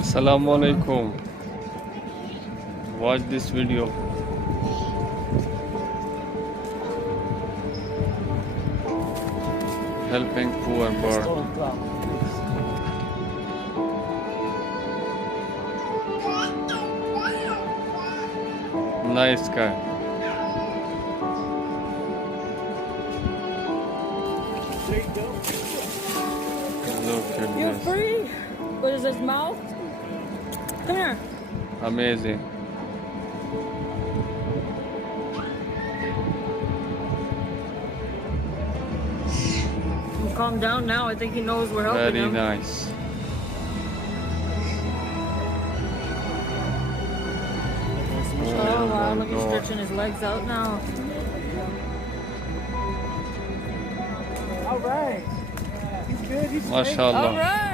Assalamu alaikum. Watch this video. Helping poor bird. Nice guy. Look at You're this. free. What is his mouth? Come here. Amazing. Calm down now. I think he knows we're helping Very him. nice. Oh wow, look, he's God. stretching his legs out now. All right. He's good. He's MashaAllah. All right.